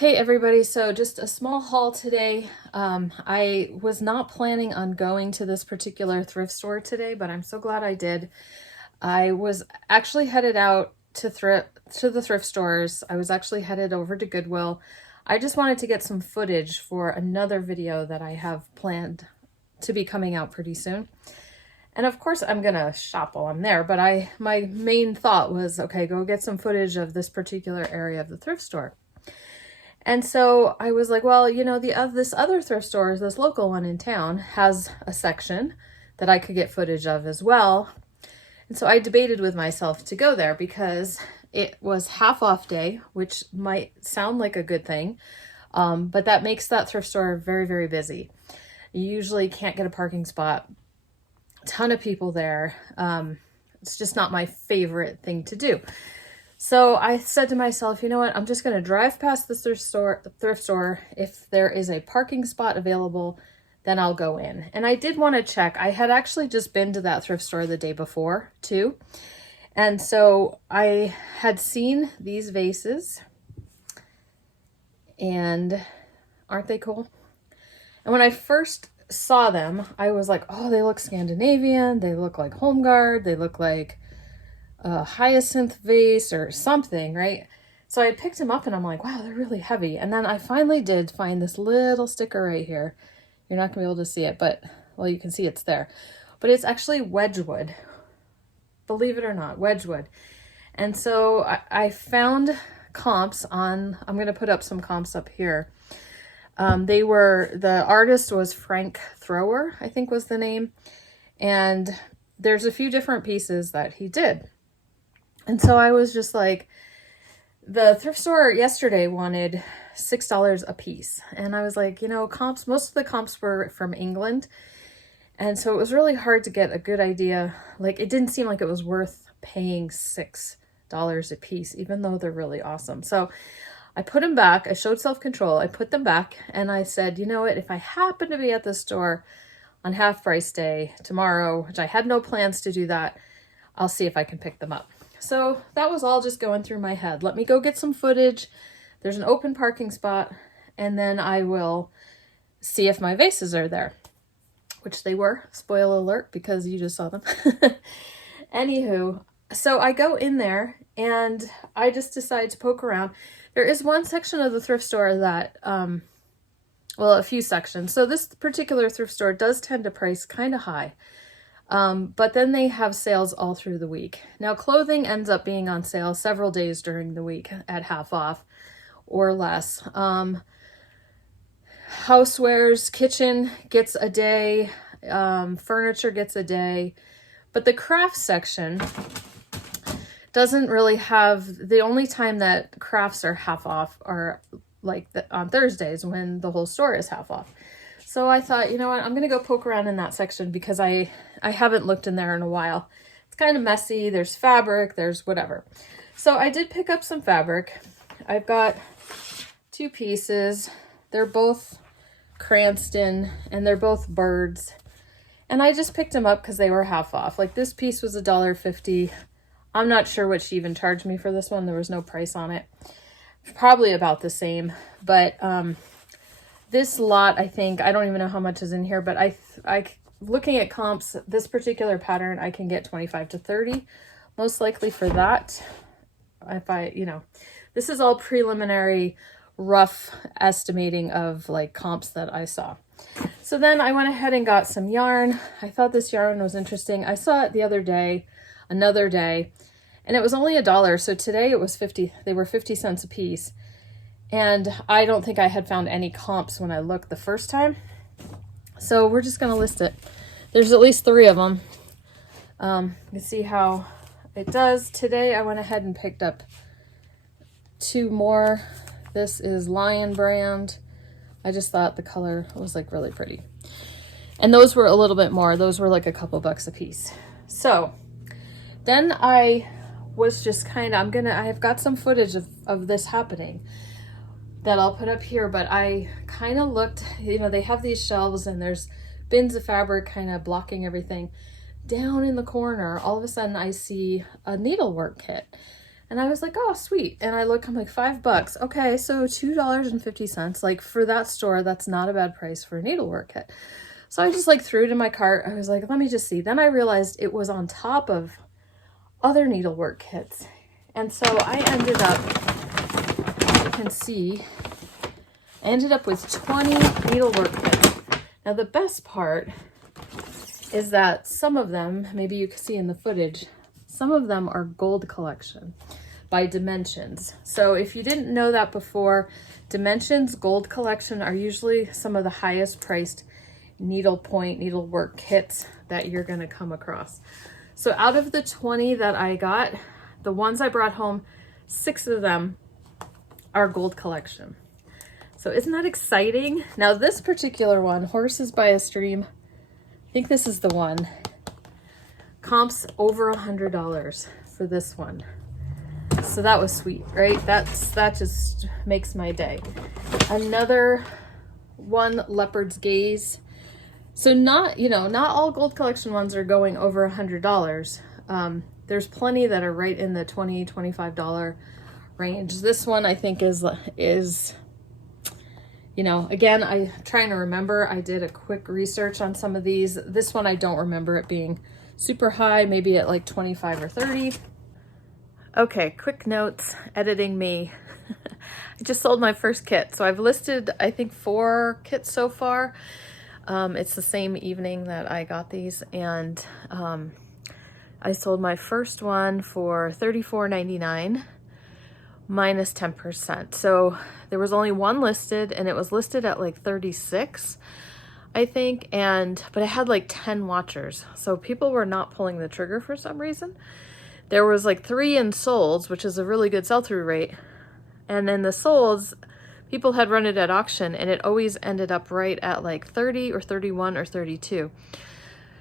Hey everybody, so just a small haul today. I was not planning on going to this particular thrift store today, but I'm so glad I did. I was actually headed out to the thrift stores. I was actually headed over to Goodwill. I just wanted to get some footage for another video that I have planned to be coming out pretty soon. And of course I'm gonna shop while I'm there, but my main thought was, okay, go get some footage of this particular area of the thrift store. And so I was like, well, you know, this other thrift store, this local one in town, has a section that I could get footage of as well. And so I debated with myself to go there because it was half off day, which might sound like a good thing, but that makes that thrift store very, very busy. You usually can't get a parking spot. A ton of people there. It's just not my favorite thing to do. So I said to myself, you know what, I'm just going to drive past the thrift store. If there is a parking spot available, then I'll go in. And I did want to check. I had actually just been to that thrift store the day before too. And so I had seen these vases, and aren't they cool? And when I first saw them, I was like, oh, they look Scandinavian. They look like home guard. They look like a hyacinth vase or something, right? So I picked them up and I'm like, wow, they're really heavy. And then I finally did find this little sticker right here. You're not gonna be able to see it, but well, you can see it's there. But it's actually Wedgewood. Believe it or not, Wedgewood. And so I found comps on, I'm gonna put up some comps up here. The artist was Frank Thrower, I think was the name. And there's a few different pieces that he did. And so I was just like, the thrift store yesterday wanted $6 a piece. And I was like, you know, comps, most of the comps were from England. And so it was really hard to get a good idea. Like, it didn't seem like it was worth paying $6 a piece, even though they're really awesome. So I put them back. I showed self-control. I put them back and I said, you know what, if I happen to be at the store on half price day tomorrow, which I had no plans to do that, I'll see if I can pick them up. So that was all just going through my head. Let me go get some footage. There's an open parking spot, and then I will see if my vases are there, which they were. Spoiler alert, because you just saw them. Anywho, so I go in there and I just decide to poke around. There is one section of the thrift store that, well, a few sections. So this particular thrift store does tend to price kind of high. But then they have sales all through the week. Now, clothing ends up being on sale several days during the week at half off or less. Housewares, kitchen gets a day, furniture gets a day, but the crafts section doesn't really have, the only time that crafts are half off are like on Thursdays when the whole store is half off. So I thought, you know what, I'm going to go poke around in that section because I haven't looked in there in a while. It's kind of messy. There's fabric, there's whatever. So I did pick up some fabric. I've got two pieces. They're both Cranston and they're both birds. And I just picked them up because they were half off. Like, this piece was $1.50. I'm not sure what she even charged me for this one. There was no price on it. Probably about the same, but this lot, I think, I don't even know how much is in here, but I looking at comps, this particular pattern, I can get 25 to 30, most likely for that. If this is all preliminary, rough estimating of like comps that I saw. So then I went ahead and got some yarn. I thought this yarn was interesting. I saw it the other day, another day, and it was only $1. So today it was 50. They were 50 cents a piece. And I don't think I had found any comps when I looked the first time. So we're just going to list it. There's at least 3 of them. You can see how it does. Today I went ahead and picked up 2 more. This is Lion brand. I just thought the color was like really pretty. And those were a little bit more. Those were like a couple bucks a piece. So then I was just kind of, I have got some footage of this happening that I'll put up here, but I kind of looked, you know, they have these shelves and there's bins of fabric kind of blocking everything. Down in the corner, all of a sudden I see a needlework kit. And I was like, oh, sweet. And I look, I'm like, $5. Okay, so $2.50. Like, for that store, that's not a bad price for a needlework kit. So I just like threw it in my cart. I was like, let me just see. Then I realized it was on top of other needlework kits. And so I ended up, you can see, I ended up with 20 needlework kits. Now the best part is that some of them, maybe you can see in the footage, some of them are gold collection by Dimensions. So if you didn't know that before, Dimensions gold collection are usually some of the highest priced needlepoint needlework kits that you're going to come across. So out of the 20 that I got, the ones I brought home, 6 of them are gold collection. So isn't that exciting? Now this particular one, Horses by a Stream, I think this is the one, comps over $100 for this one. So that was sweet, right? That just makes my day. Another one, Leopard's Gaze. So not all gold collection ones are going over $100. There's plenty that are right in the $20, $25 range. This one I think is, again, I'm trying to remember. I did a quick research on some of these. This one, I don't remember it being super high, maybe at like 25 or 30. Okay, quick notes, editing me. I just sold my first kit. So I've listed, I think, 4 kits so far. It's the same evening that I got these, and I sold my first one for $34.99 minus 10%. So there was only one listed, and it was listed at like 36, I think, but it had like 10 watchers. So people were not pulling the trigger for some reason. There was like 3 in solds, which is a really good sell-through rate. And then the solds, people had run it at auction, and it always ended up right at like 30 or 31 or 32.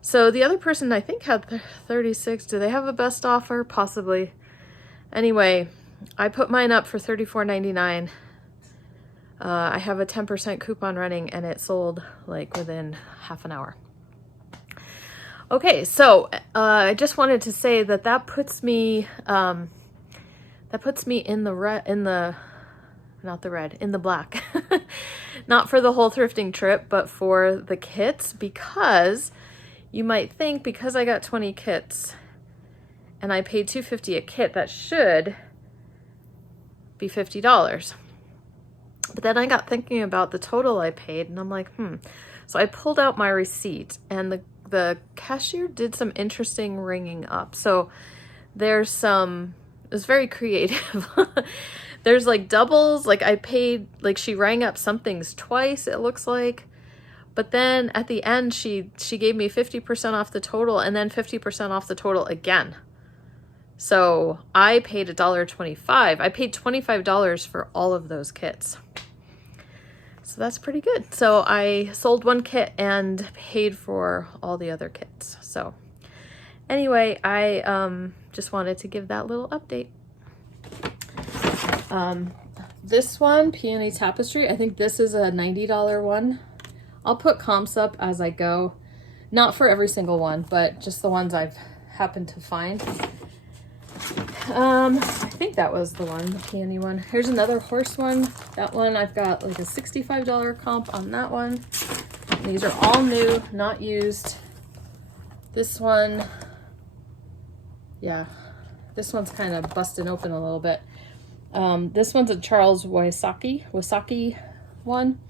So the other person, I think, had 36. Do they have a best offer? Possibly. Anyway, I put mine up for $34.99. I have a 10% coupon running, and it sold like within half an hour. Okay, so I just wanted to say that puts me in the black. Not for the whole thrifting trip, but for the kits, because you might think, because I got 20 kits and I paid $2.50 a kit, that should be $50. But then I got thinking about the total I paid, and I'm like, So I pulled out my receipt, and the cashier did some interesting ringing up. So there's it was very creative. There's like doubles, like I paid, like she rang up some things twice, it looks like. But then at the end, she gave me 50% off the total, and then 50% off the total again. So I paid $1.25. I paid $25 for all of those kits. So that's pretty good. So I sold one kit and paid for all the other kits. So anyway, I just wanted to give that little update. This one, Peony Tapestry, I think this is a $90 one. I'll put comps up as I go. Not for every single one, but just the ones I've happened to find. I think that was the one, the peony one. Here's another horse one. That one, I've got like a $65 comp on that one. And these are all new, not used. This one, yeah, this one's kind of busting open a little bit. This one's a Charles Wasaki one,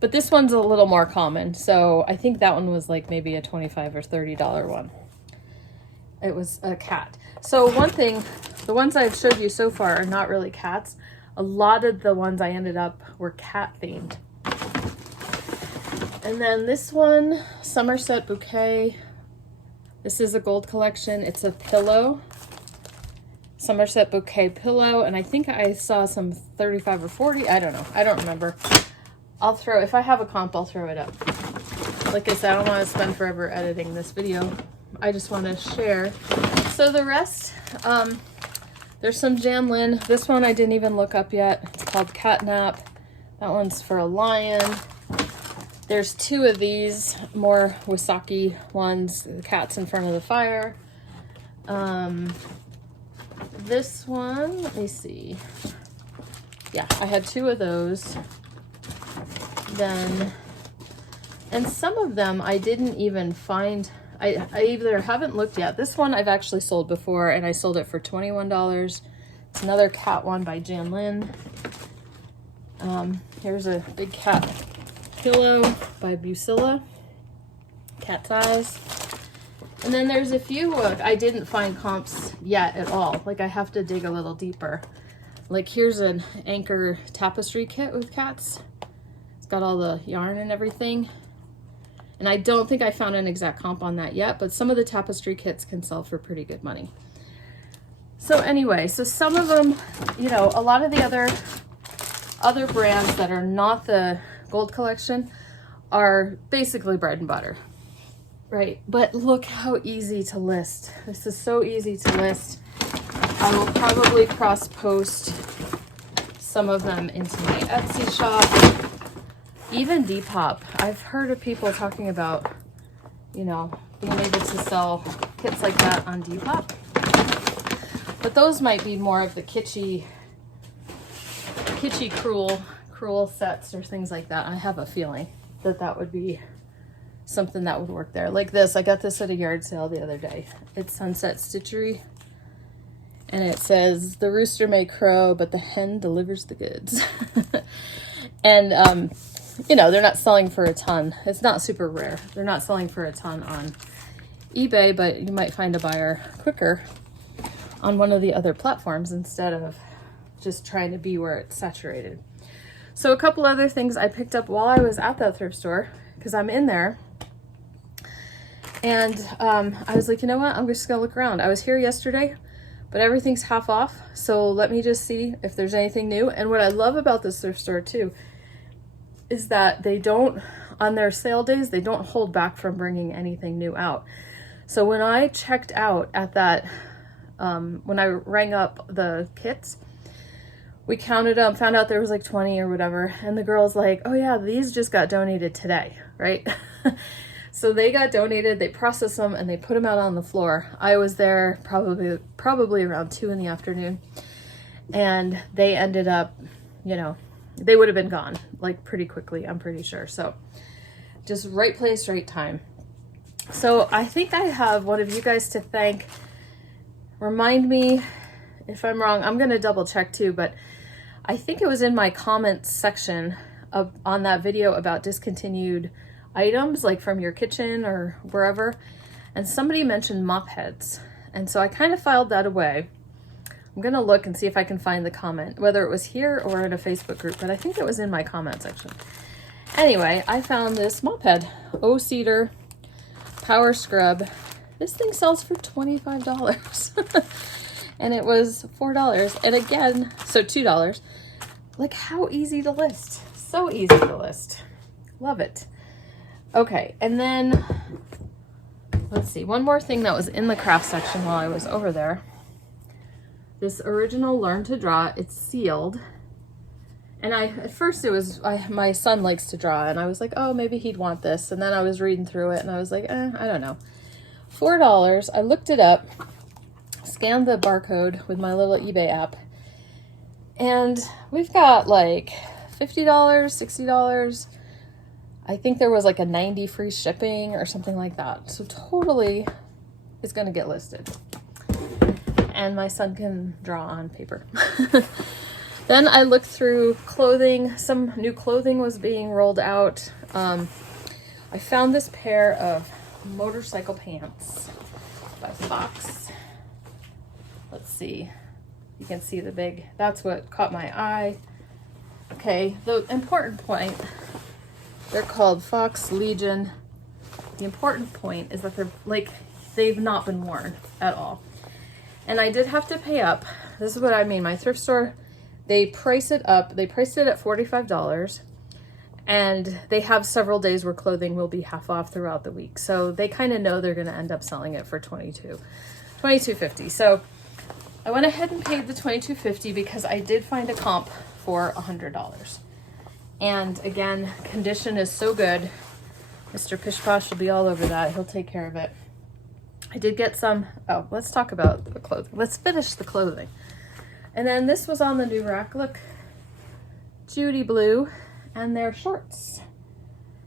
but this one's a little more common. So I think that one was like maybe a $25 or $30 one. It was a cat. So one thing, the ones I've showed you so far are not really cats. A lot of the ones I ended up were cat themed. And then this one, Somerset Bouquet. This is a gold collection. It's a pillow. Somerset Bouquet pillow. And I think I saw some 35 or 40. I don't know. I don't remember. If I have a comp, I'll throw it up. Like I said, I don't want to spend forever editing this video. I just want to share. So the rest, there's some Jan Lynn. This one I didn't even look up yet. It's called Catnap. That one's for a lion. There's 2 of these more Wasaki ones. The cat's in front of the fire. this one, let me see. Yeah, I had 2 of those. Then, and some of them I didn't even find. I either haven't looked yet. This one I've actually sold before, and I sold it for $21. It's another cat one by Jan Lynn. Here's a big cat pillow by Busilla, cat's eyes. And then there's a few I didn't find comps yet at all. Like, I have to dig a little deeper. Like, here's an Anchor Tapestry kit with cats. It's got all the yarn and everything. And I don't think I found an exact comp on that yet, but some of the Tapestry kits can sell for pretty good money. So anyway, so some of them, you know, a lot of the other brands that are not the gold collection are basically bread and butter, right? But look how easy to list. This is so easy to list. I will probably cross post some of them into my Etsy shop. Even Depop. I've heard of people talking about, you know, being able to sell kits like that on Depop. But those might be more of the kitschy cruel sets or things like that. I have a feeling that that would be something that would work there. Like this, I got this at a yard sale the other day. It's Sunset Stitchery. And it says, the rooster may crow, but the hen delivers the goods. And, you know, they're not selling for a ton. It's not super rare. They're not selling for a ton on eBay, but you might find a buyer quicker on one of the other platforms instead of just trying to be where it's saturated. So a couple other things I picked up while I was at that thrift store, because I'm in there. And I was like, you know what? I'm just going to look around. I was here yesterday, but everything's half off. So let me just see if there's anything new. And what I love about this thrift store too is that they don't, on their sale days, they don't hold back from bringing anything new out. So when I checked out at that, when I rang up the kits, we counted them, found out there was like 20 or whatever. And the girl's like, oh yeah, these just got donated today, right? So they got donated, they processed them, and they put them out on the floor. I was there probably around 2 in the afternoon. And they ended up, you know, they would have been gone like pretty quickly, I'm pretty sure. So just right place, right time. So I think I have one of you guys to thank. Remind me if I'm wrong. I'm going to double check too, but I think it was in my comments section on that video about discontinued items, like from your kitchen or wherever. And somebody mentioned mop heads. And so I kind of filed that away. I'm going to look and see if I can find the comment, whether it was here or in a Facebook group, but I think it was in my comment section. Anyway, I found this mop head, O-Cedar Power Scrub. This thing sells for $25 and it was $4. And again, so $2. Like, how easy to list. So easy to list. Love it. Okay, and then let's see, one more thing that was in the craft section while I was over there. This original Learn to Draw, it's sealed. And at first it was, my son likes to draw, and I was like, oh, maybe he'd want this. And then I was reading through it and I was like, I don't know. $4. I looked it up, scanned the barcode with my little eBay app, and we've got like $50, $60. I think there was like a 90 free shipping or something like that. So totally it's going to get listed. And my son can draw on paper. Then I looked through clothing. Some new clothing was being rolled out. I found this pair of motorcycle pants by Fox. Let's see. You can see the big, that's what caught my eye. Okay, the important point, they're called Fox Legion. The important point is that they've not been worn at all. And I did have to pay up. This is what I mean. My thrift store, they price it up. They priced it at $45. And they have several days where clothing will be half off throughout the week. So they kind of know they're going to end up selling it for $22.50. So I went ahead and paid the $22.50 because I did find a comp for $100. And again, condition is so good. Mr. Pish Posh will be all over that. He'll take care of it. I did get some, oh, let's talk about the clothing. Let's finish the clothing. And then this was on the new rack. Look, Judy Blue, and their shorts.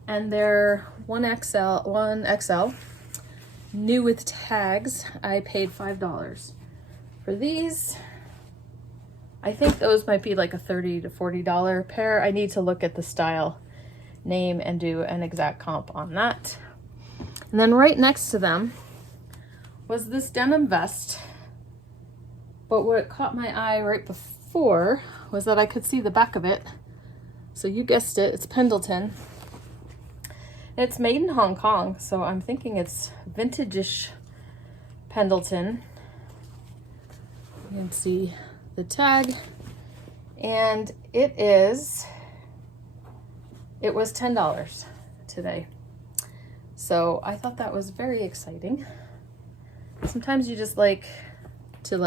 And they're 1XL, new with tags. I paid $5 for these. I think those might be like a $30 to $40 pair. I need to look at the style name and do an exact comp on that. And then right next to them was this denim vest. But what caught my eye right before was that I could see the back of it. So you guessed it, it's Pendleton. It's made in Hong Kong, so I'm thinking it's vintage-ish Pendleton. You can see the tag, and it was $10 today. So I thought that was very exciting. Sometimes you just like to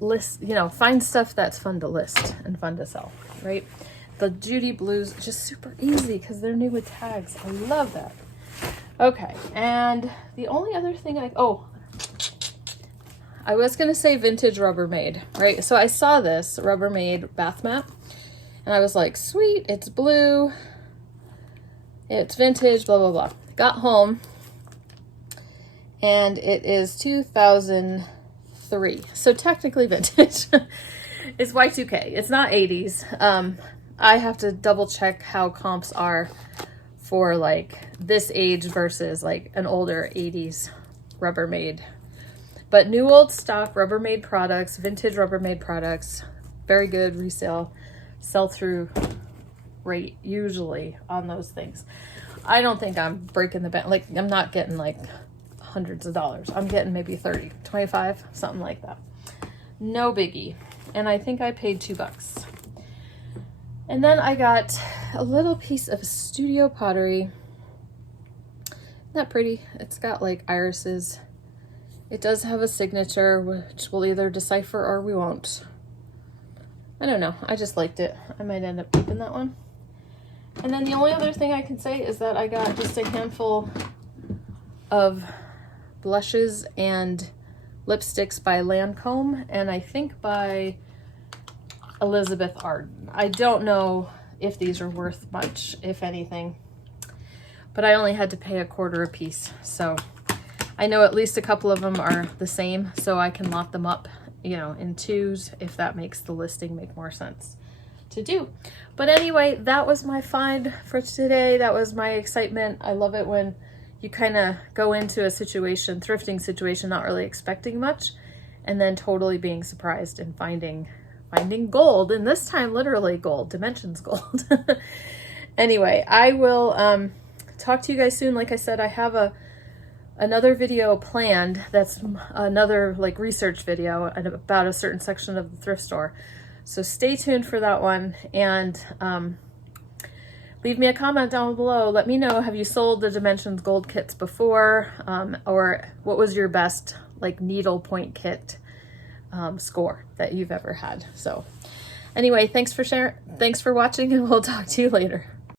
list, you know, find stuff that's fun to list and fun to sell, right? The Judy Blues, just super easy because they're new with tags. I love that. Okay, and the only other thing I was gonna say vintage Rubbermaid, right? So I saw this Rubbermaid bath mat and I was like, sweet, it's blue, it's vintage, blah, blah, blah. Got home and it is 2003. So technically vintage. It's Y2K, it's not 80s. I have to double check how comps are for like this age versus like an older 80s Rubbermaid. But new old stock Rubbermaid products, vintage Rubbermaid products, very good resale, sell-through rate usually on those things. I don't think I'm breaking the bank. Like, I'm not getting like hundreds of dollars. I'm getting maybe 30, 25, something like that. No biggie. And I think I paid $2. And then I got a little piece of studio pottery. Isn't that pretty? It's got like irises. It does have a signature, which we'll either decipher or we won't. I don't know. I just liked it. I might end up keeping that one. And then the only other thing I can say is that I got just a handful of blushes and lipsticks by Lancome, and I think by Elizabeth Arden. I don't know if these are worth much, if anything, but I only had to pay $0.25 a piece. So I know at least a couple of them are the same, so I can lot them up, you know, in twos if that makes the listing make more sense to do. But anyway, that was my find for today. That was my excitement. I love it when you kind of go into a situation, thrifting situation, not really expecting much, and then totally being surprised and finding gold, and this time literally gold, dimensions gold. Anyway, I will talk to you guys soon. Like I said, I have another video planned that's another like research video about a certain section of the thrift store. So stay tuned for that one, and leave me a comment down below. Let me know, have you sold the Dimensions Gold kits before, or what was your best like needle point kit score that you've ever had. So anyway, thanks for watching, and we'll talk to you later.